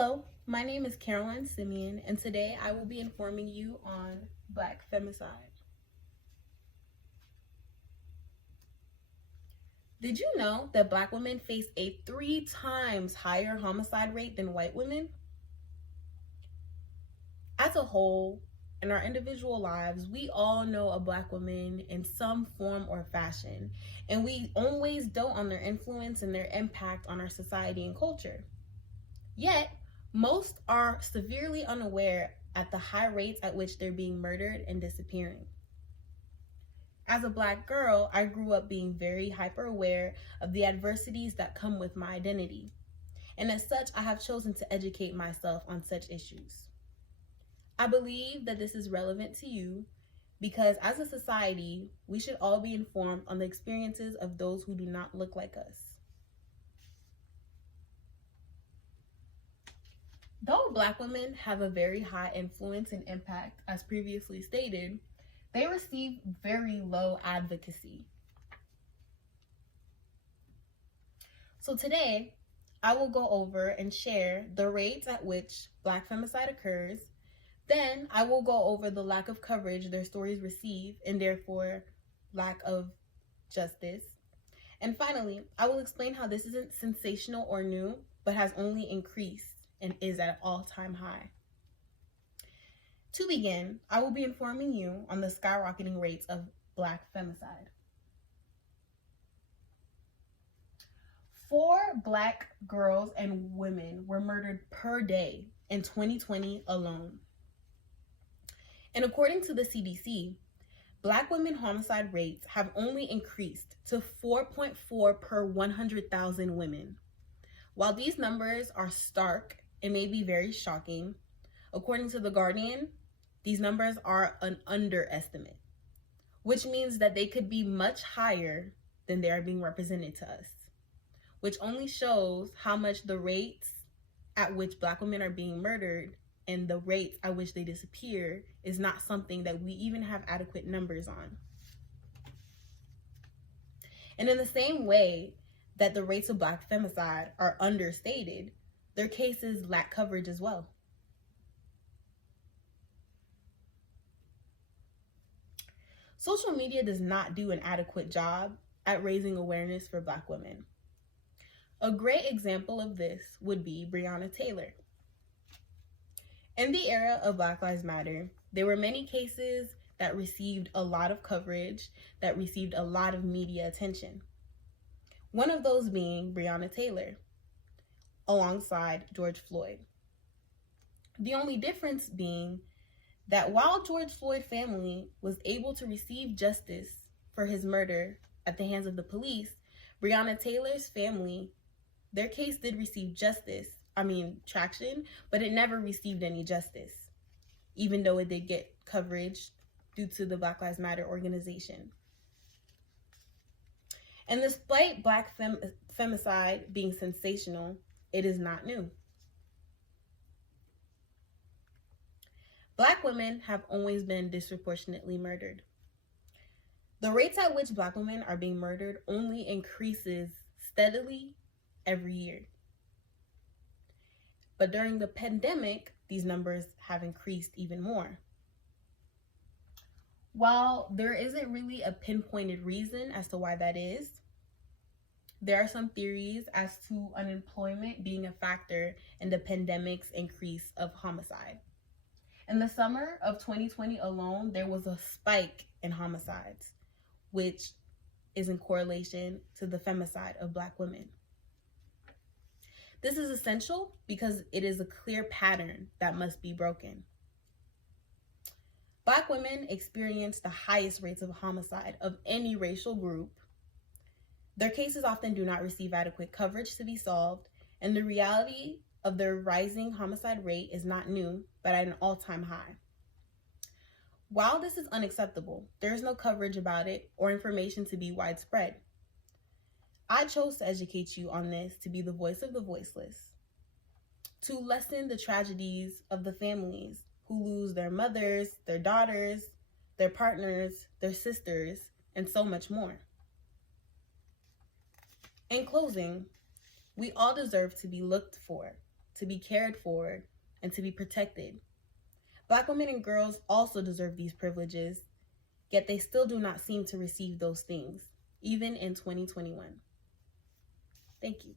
Hello, my name is Caroline Simeon, and today I will be informing you on Black femicide. Did you know that Black women face a 3 times higher homicide rate than white women? As a whole, in our individual lives, we all know a Black woman in some form or fashion, and we always dote on their influence and their impact on our society and culture. Yet, most are severely unaware at the high rates at which they're being murdered and disappearing. As a Black girl, I grew up being very hyper aware of the adversities that come with my identity. And as such, I have chosen to educate myself on such issues. I believe that this is relevant to you because as a society, we should all be informed on the experiences of those who do not look like us. Though Black women have a very high influence and impact, as previously stated, they receive very low advocacy. So today, I will go over and share the rates at which Black femicide occurs. Then I will go over the lack of coverage their stories receive and therefore lack of justice. And finally, I will explain how this isn't sensational or new, but has only increased and is at an all-time high. To begin, I will be informing you on the skyrocketing rates of Black femicide. 4 Black girls and women were murdered per day in 2020 alone. And according to the CDC, Black women homicide rates have only increased to 4.4 per 100,000 women. While these numbers are stark and may be very shocking, according to The Guardian, these numbers are an underestimate, which means that they could be much higher than they are being represented to us, which only shows how much the rates at which Black women are being murdered and the rates at which they disappear is not something that we even have adequate numbers on. And in the same way that the rates of Black femicide are understated, their cases lack coverage as well. Social media does not do an adequate job at raising awareness for Black women. A great example of this would be Breonna Taylor. In the era of Black Lives Matter, there were many cases that received a lot of coverage, that received a lot of media attention. One of those being Breonna Taylor, alongside George Floyd. The only difference being that while George Floyd's family was able to receive justice for his murder at the hands of the police, Breonna Taylor's family, their case did receive traction, but it never received any justice, even though it did get coverage due to the Black Lives Matter organization. And despite Black femicide being sensational, it is not new. Black women have always been disproportionately murdered. The rates at which Black women are being murdered only increases steadily every year. But during the pandemic, these numbers have increased even more. While there isn't really a pinpointed reason as to why that is, there are some theories as to unemployment being a factor in the pandemic's increase of homicide. In the summer of 2020 alone, there was a spike in homicides, which is in correlation to the femicide of Black women. This is essential because it is a clear pattern that must be broken. Black women experience the highest rates of homicide of any racial group. Their cases often do not receive adequate coverage to be solved, and the reality of their rising homicide rate is not new, but at an all-time high. While this is unacceptable, there is no coverage about it or information to be widespread. I chose to educate you on this to be the voice of the voiceless, to lessen the tragedies of the families who lose their mothers, their daughters, their partners, their sisters, and so much more. In closing, we all deserve to be looked for, to be cared for, and to be protected. Black women and girls also deserve these privileges, yet they still do not seem to receive those things, even in 2021. Thank you.